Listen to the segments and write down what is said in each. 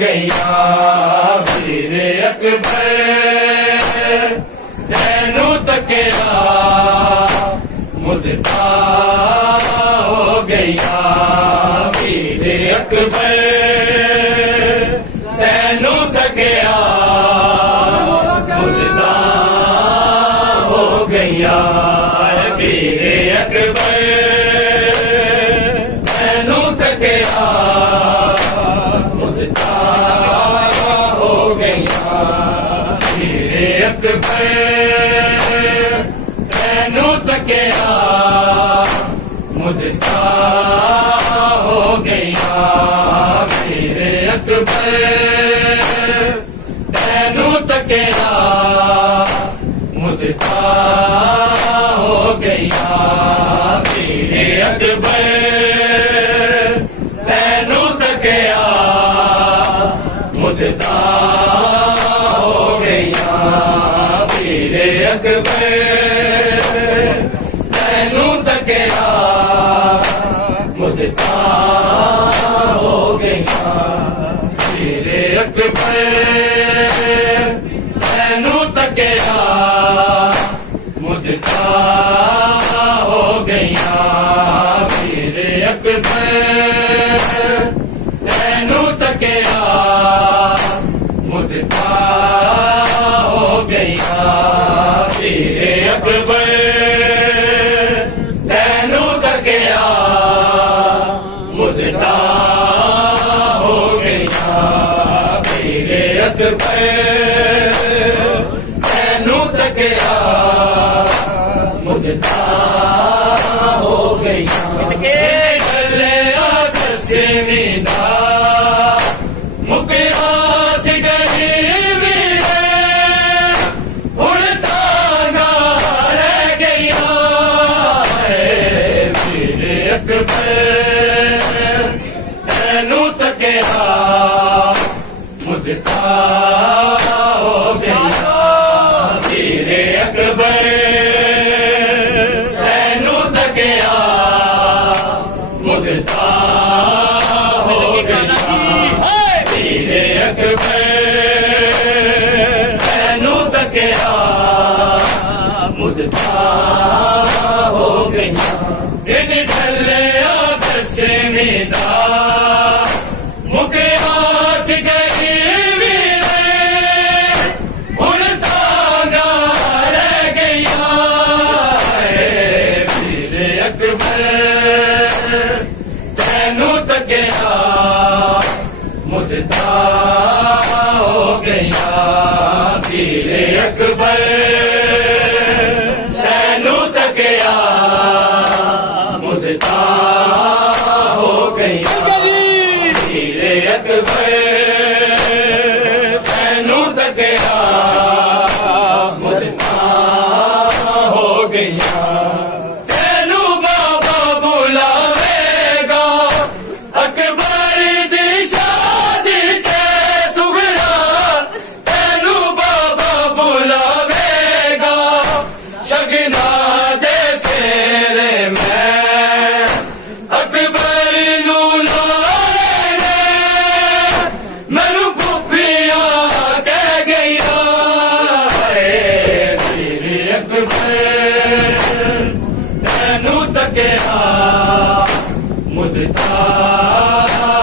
गईया वीर अकबर तैनू तकिया मुदता हो गईया वीर अकबर तैनू तकिया मुदता हो गईया वीर अकबर तैनू तकिया मुदता हो गईया वीर अकबर तैनू तकिया मुदता हो गईया वीर अकबर तैनू तकिया मुदता हो गईया वीर अकबर तैनू तकिया मुदता हो गईया वीर अकबर तैनू तकिया मुदता हो गईया वीर अकबर तैनू तकिया मुदता हो गईया वीर अकबर तैनू तकिया मुदता हो गईया वीर अकबर तैनू तकिया मुदता हो गईया वीर अकबर तैनू तकिया मुदता हो गईया मुकया सिगरी वीरे हुण तांगा रह गईया वीर अकबर तैनू तकिया मुदता हो गईया वीर अकबर तैनू तकिया मुदता हो गईया वीर अकबर तैनू तकिया मुदता हो गईया दिन ढलिया दसवीं दा मुकया सिगरी वीरे हुण तांगा रह गईया वीर अकबर तैनू तकिया मुदता हो गईया वीर अकबर तैनू तकिया मुदता हो गईया वीर अकबर तैनू तकिया मुदता हो गईया तैनू बाबा बुलावेगा अकबर दी शादी ते सुगरा तैनू बाबा बुलावेगा शगना दे सेरे मैं अकबर नू लाने मैनू फुफिया कह गईया वीर अकबर तैनू तकिया मुदता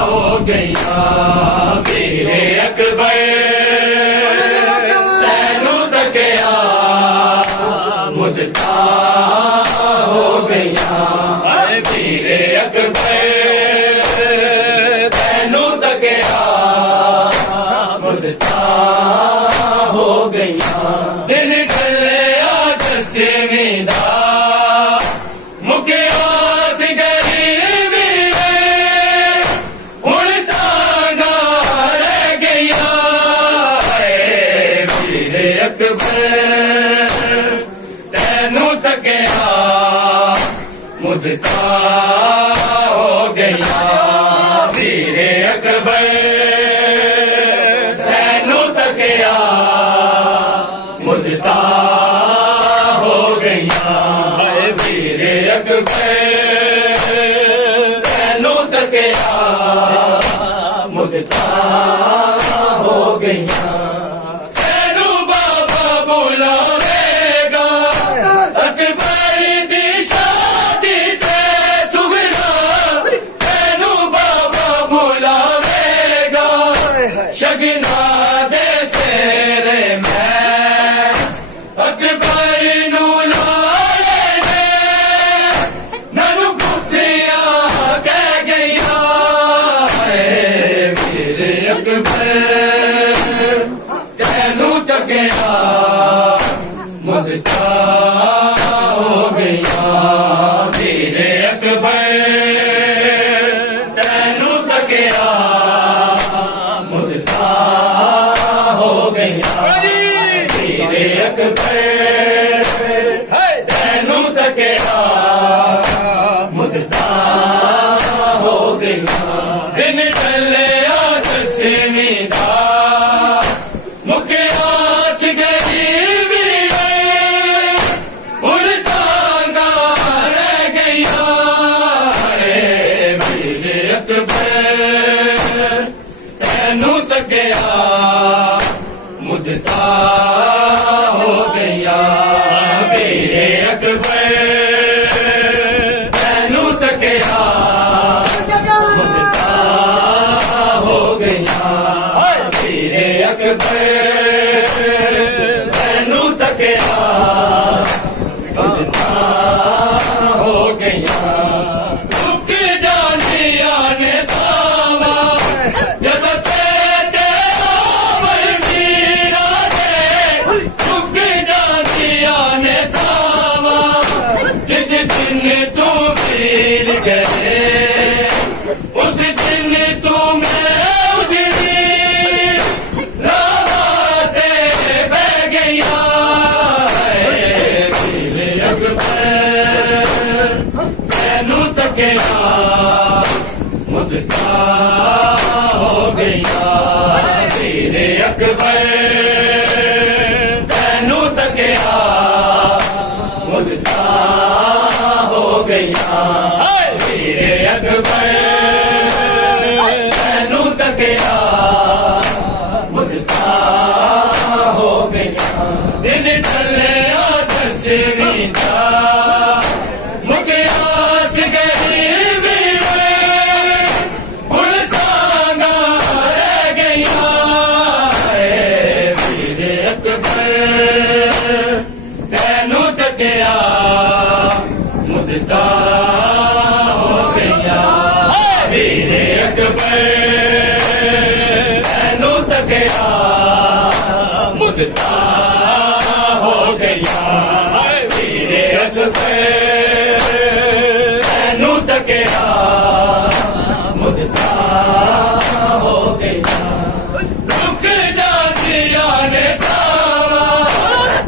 हो गईया वीर अकबर तैनू तकिया मुदता हो गईया वीर अकबर तैनू तकिया मुदता हो गईया दिन ढलिया दसवीं दा मुकया सिगरी वीरे हुण तांगा रह गईया वीर अकबर तैनू तकिया मुदता हो गईया वीर अकबर तैनू तकिया मुदता हो गईया वीर अकबर तैनू तकिया ਮੁਦਤਾਂ ਹੋ ਗਈਆਂ ਤੈਨੂੰ ਬਾਬਾ ਬੁਲਾਵੇਗਾ ਅਕਬਰ ਦੀ ਸ਼ਾਦੀ ਤੇ ਸੁਗਰਾ ਤੈਨੂੰ ਬਾਬਾ ਬੁਲਾਵੇਗਾ ਸ਼ਗਨਾ ਦੇ ਸੇਰੇ ਮੈਂ ਅਕਬਰ ਨੂੰ ਲਾਲੇ ਨੇ ਨਨੂੰ ਪੁੱਤਿਆ ਕਹਿ ਗਈਆਂ ਏ ਮੇਰੇ ਅਕਬਰ ਤੈਨੂੰ ਤੱਕਿਆ ਮੁਦਤਾਂ ਹੋ ਗਈਆਂ ਮੇਰੇ ਅਕਬਰ ਤੈਨੂੰ ਤੱਕਿਆ ਮੁਦਤਾਂ ਹੋ ਗਈਆਂ ਮੇਰੇ ਅਕਬਰ ਤੈਨੂੰ ਤੱਕਿਆ ਮੁਦਤਾਂ ਹੋ ਗਈਆਂ ਦਿਨ ਢਲਿਆ ਦਸਵੀਂ ਦਾ ਮੁਕਿਆ ਸੀ ਗਰੀਬੀ ਹੁਣ ਤਾਂਗਾ ਰਹਿ ਗਈਆਂ ਏ ਮੇਰੇ ਅਕਬਰ ਤੈਨੂੰ ਤੱਕਿਆ ਮੁਦਤਾਂ ਹੋ ਗਈਆਂ ਮੇਰੇ ਅਕਬਰ ਤੈਨੂੰ ਤੱਕਿਆ ਮੁਦਤਾਂ ਹੋ ਗਈਆਂ ਮੇਰੇ ਅਕਬਰ ਤੈਨੂੰ ਤੱਕਿਆ ਮੁਦਤਾਂ ਹੋ ਗਈਆਂ ਰੁਕ ਜਾਂਦੀਆਂ ਨੇ ਸਾਵਾਂ ਜਦੋਂ ਚੇਤੇ ਆਵਰ ਮੀਰਾ ਦੇ ਰੁਕ ਜਾਂਦੀਆਂ ਨੇ ਸਾਵਾਂ ਜਿਸ ਦਿਨ ਤੂੰ ਮਿਲ ਗਏ ਉਸ ਦਿਨ ਤੂੰ ਮੈਂ ਉਜੜੀ ਰਾਹਾਂ ਤੇ ਬਹਿ ਗਈਆਂ ਏ ਮੇਰੇ ਅਕਬਰ ਤੈਨੂੰ ਤੱਕਿਆ ਮੁਦਤਾਂ ਹੋ ਗਈਆਂ ਮੇਰੇ ਅਕਬਰ ਤੈਨੂੰ ਤੱਕਿਆ ਮੁਦਤਾਂ ਹੋ ਗਈਆਂ ਮੇਰੇ ਅਕਬਰ ਤੈਨੂੰ ਤੱਕਿਆ ਮੁਦਤਾਂ ਹੋ ਗਈਆਂ ਦਿਨ ਢਲਿਆ ਦਸਵੀਂ ਦਾ ਮੁਕਿਆ ਸੀ ਗਰੀਬੀ ਹੁਣ ਤਾਂਗਾ ਰਹਿ ਗਈਆਂ ਏ ਮੇਰੇ ਅਕਬਰ ਤੈਨੂੰ ਤੱਕਿਆ ਮੁਦਤਾਂ ਹੋ ਗਈਆਂ ਮੇਰੇ ਅਕਬਰ ਤੈਨੂੰ ਤੱਕਿਆ ਮੁਦਤਾਂ ਹੋ ਗਈਆਂ ਮੇਰੇ ਅਕਬਰ ਤੈਨੂੰ ਤੱਕਿਆ ਮੁਦਤਾਂ ਹੋ ਗਈਆਂ ਰੁਕ ਜਾਂਦੀਆਂ ਨੇ ਸਾਵਾਂ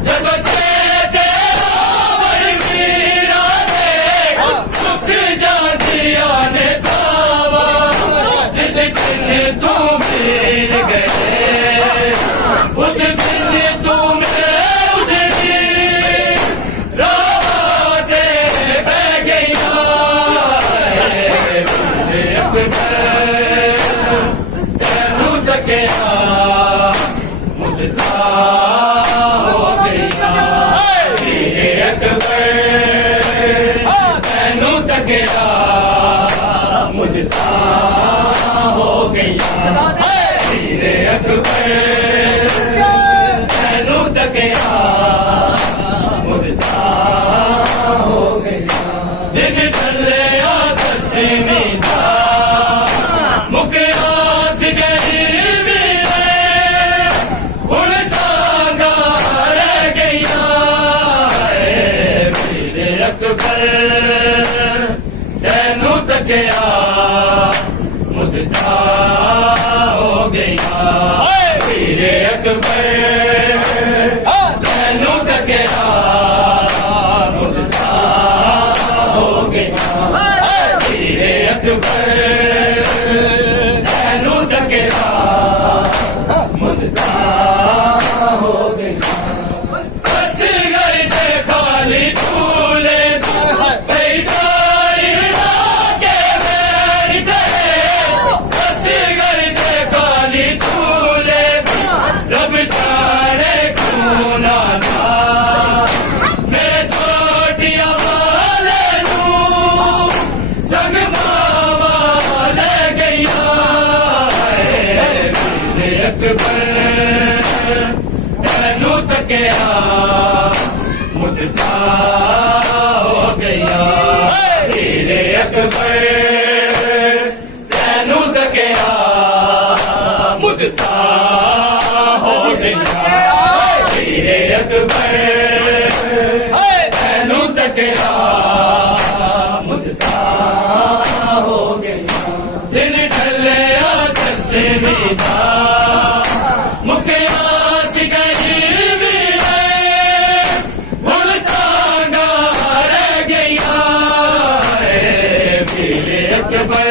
ਜਦੋਂ ਚੇਤੇ ਆਵਰ ਮੀਰਾ ਦੇ ਰੁਕ ਜਾਂਦੀਆਂ ਨੇ ਸਾਵਾਂ ਜਿਸ ਦਿਨ ਤੂੰ ਮਿਲ ਗਏ ਉਸ ਦਿਨ ਤੂੰ ਮੈਂ ਉਜੜੀ ਰਾਹਾਂ ਤੇ ਬਹਿ ਗਈਆਂ ਏ ਮੇਰੇ ਅਕਬਰ ਤੈਨੂੰ ਤੱਕਿਆ ਮੁਦਤਾਂ ਹੋ ਗਈਆਂ ਮੇਰੇ ਅਕਬਰ ਤੈਨੂੰ ਤੱਕਿਆ ਮੁਦਤਾਂ ਹੋ ਗਈਆਂ ਮੇਰੇ ਅਕਬਰ ਤੈਨੂੰ ਤੱਕਿਆ ਮੁਦਤਾਂ ਹੋ ਗਈਆਂ ਦਿਨ ਢਲਿਆ ਦਸਵੀਂ ਦਾ ਮੁਕਿਆ ਸੀ ਗਰੀਬੀ ਹੁਣ ਤਾਂਗਾ ਰਹਿ ਗਈਆਂ ਏ ਮੇਰੇ ਅਕਬਰ ਤੈਨੂੰ ਤੱਕਿਆ ਮੁਦਤਾਂ ਹੋ ਗਈਆਂ ਮੇਰੇ ਅਕਬਰ ਤੈਨੂੰ ਤੱਕਿਆ ਮੁਦਤਾਂ ਹੋ ਗਈਆਂ ਮੇਰੇ ਅਕਬਰ ਤੈਨੂੰ ਤੱਕਿਆ ਮੁਦਤਾਂ ਹੋ ਗਈਆਂ ਅਸਗਰ ਤੇ ਖਾਲੀ ਝੂਲੇ ਬੈਠਾਰੀ ਲਾ ਕੇ ਬੈਠੇ ਅਸਗਰ ਤੇ ਅਕਬਰ ਤੈਨੂੰ ਤੱਕਿਆ ਮੁਦਤਾ ਹੋ ਗਈਆਂ ਵੀਰੇ ਅਕਬਰ ਤੈਨੂੰ ਤੱਕਿਆ ਮੁਦਤਾ ਹੋ ਗਈਆਂ ਵੀਰੇ ਅਕਬਰ ਤੈਨੂੰ ਤੱਕਿਆ ਮੁਦਤਾ ਹੋ ਗਈਆਂ ਦਿਲ ਢਲਿਆ ਦਸਵੀਂ ਦਾ ਮੁਕਿਆ ਸੀ ਗਰੀਬ ਭੁੱਲ ਤਾਂਗਾ ਰਹਿ ਗਈਆਂ ਵੀਰੇ ਅਕਬਰ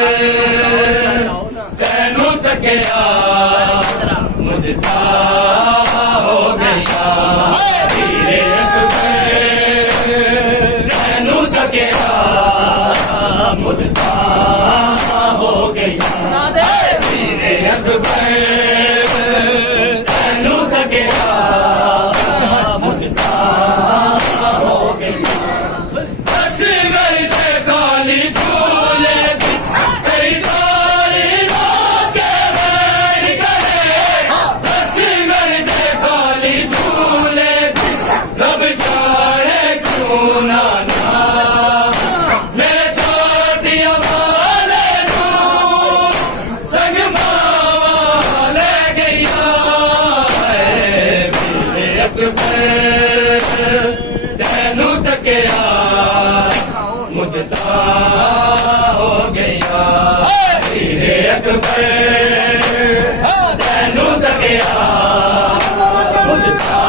ਤੈਨੂੰ ਤੱਕਿਆ ਮੁਦਤਾ ਹੋ ਗਈਆਂ ਵੀਰੇ ਅਕਬਰ ਤੈਨੂੰ ਤੱਕਿਆ ਮੁਦਤਾ ਹੋ ਗਈਆਂ ਵੀਰੇ ਅਕਬਰ ਤੈਨੂੰ ਤੱਕਿਆ ਮੁਦਤਾ ਹੋ ਗਈਆਂ ਅਸਗਰ ਤੇ ਖਾਲੀ ਝੂਲੇ ਕਈ ਤਾਰੀ ਲਾ ਕੇ ਬੈਠ ਗਏ ਅਸਗਰ ਤੇ ਖਾਲੀ ਝੂਲੇ ਰੱਬ ਜਾਣੇ ਕਿਉਂ ਨਾ ਮੇਰੇ ਛੋਟੀਆਂ ਵਾਲੇ ਨੂੰ ਸੰਗ ਮਾਵਾਂ ਲੈ ਗਈਆਂ ਵੀਰੇ ਅਕਬਰ ਤੈਨੂੰ ਤੱਕਿਆ ਮੁਦਤਾ ਹੋ ਗਈਆਂ ਵੀਰੇ ਅਕਬਰ ਤੈਨੂੰ ਤੱਕਿਆ ਮੁਦਤਾ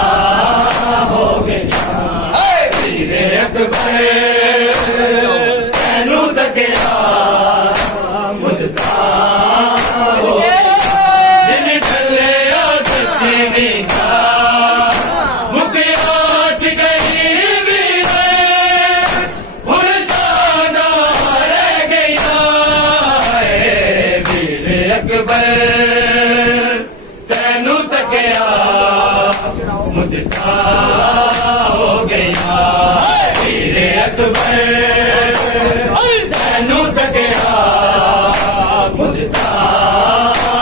ਹੋ ਗਈਆਂ ਵੀਰੇ ਅਕਬਰ ਤੈਨੂੰ ਤੱਕਿਆ ਮੁਦਤਾ ਹੋ ਦਿਨ ਢਲਿਆ ਦਸਵੀਂ ਦਾ ਮੁਕਿਆ ਸੀ ਗਰੀਬ ਹੁਣ ਤਾਂਗਾ ਰਹਿ ਗਈਆਂ ਵੀਰੇ ਅਕਬਰ ਤੈਨੂੰ ਤੱਕਿਆ ਮੁਦਤਾ ਹੋ ਗਈਆਂ ਵੀਰੇ ਅਕਬਰ ਤੈਨੂੰ ਤੱਕਿਆ ਮੁਦਤਾ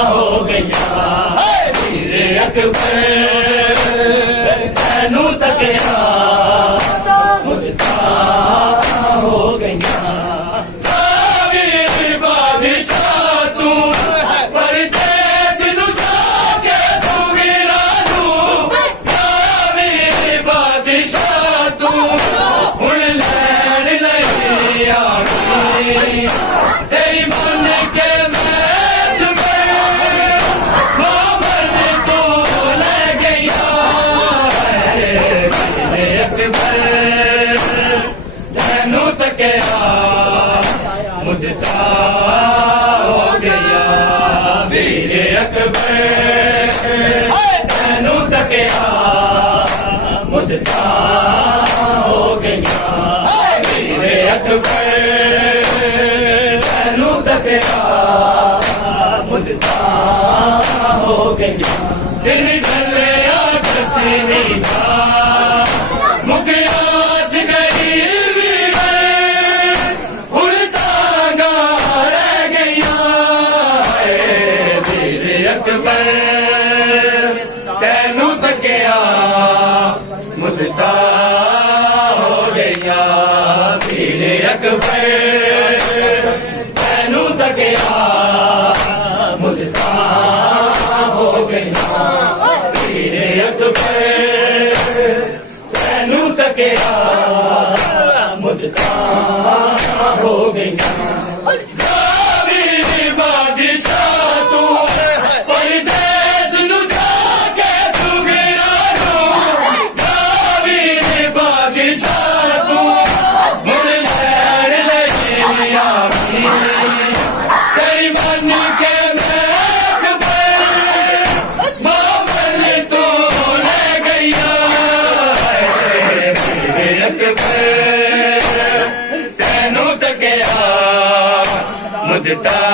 ਹੋ ਗਈਆਂ ਵੀਰੇ ਅਕਬਰ ਤੈਨੂੰ ਤੱਕਿਆ ਮੁਦਤਾ ਹੋ ਗਈਆਂ ਵੀਰ ਬਾਦਸ਼ਾਹ ਤੂੰ ਪਰਦੇਸ ਨੂੰ ਜਾ ਕੇ ਸੁਗੀਰਾ ਨੂੰ ਵੀਰ ਬਾਦਸ਼ਾਹ ਤੂੰ ਹੁਣ ਲੈਣ ਲਈ ਆਣੀ ਤੇਰੀ ਮੰਨ ਕੇ ਮੈਂ ਤੁਮੇ ਮਾਮਲ ਤੋਂ ਲੈ ਗਈਆਂ ਵੀਰੇ ਅਕਬਰ ਤੈਨੂੰ ਤੱਕਿਆ ਮੁਦਤਾ ਹੋ ਗਈਆਂ ਵੀਰੇ ਅਕਬਰ ਤੈਨੂੰ ਤੱਕਿਆ ਮੁਦਤਾ ਹੋ ਗਈਆਂ ਵੀਰੇ ਅਕਬਰ ਤੈਨੂੰ ਤੱਕਿਆ ਮੁਦਤਾ ਹੋ ਗਈਆਂ ਦਿਨ ਢਲਿਆ ਦਸਵੀਂ ਦਾ ਮੁਕਿਆ ਸੀ ਗਰੀਬ ਹੁਣ ਤਾਂਗਾ ਰਹਿ ਗਈਆਂ ਵੀਰੇ ਅਕਬਰ ਤੈਨੂੰ ਤੱਕਿਆ ਮੁਦਤਾ ਹੋ ਗਈਆਂ ਵੀਰੇ ਅਕਬਰ ਤੈਨੂੰ ਤੱਕਿਆ ਮੁਦਤਾ ਹੋ ਗਈਆਂ ਵੀਰੇ ਅਕਬਰ ਤੈਨੂੰ ਤੱਕਿਆ ਮੁਦਤਾ ਹੋ ਗਈਆਂ ਵੀਰ ਬਾਦਸ਼ਾਹ ਤੂੰ ਪਰਦੇਸ ਨੂੰ ਜਾ ਕੇ ਸੁਗੀਰਾ ਨੂੰ ਵੀਰ ਬਾਦਸ਼ਾਹ ਤੂੰ ਹੁਣ ਲੈਣ ਲਈ ਆਵੀਂ ਤੇਰੀ ਮੰਨ ਕੇ ਮੈਂ ਅਕਬਰ ਮਾਮਲ ਤੋਂ ਲੈ ਗਈਆਂ ਵੀਰੇ ਅਕਬਰ ਤੈਨੂੰ ਤੱਕਿਆ ਮੁਦਤਾ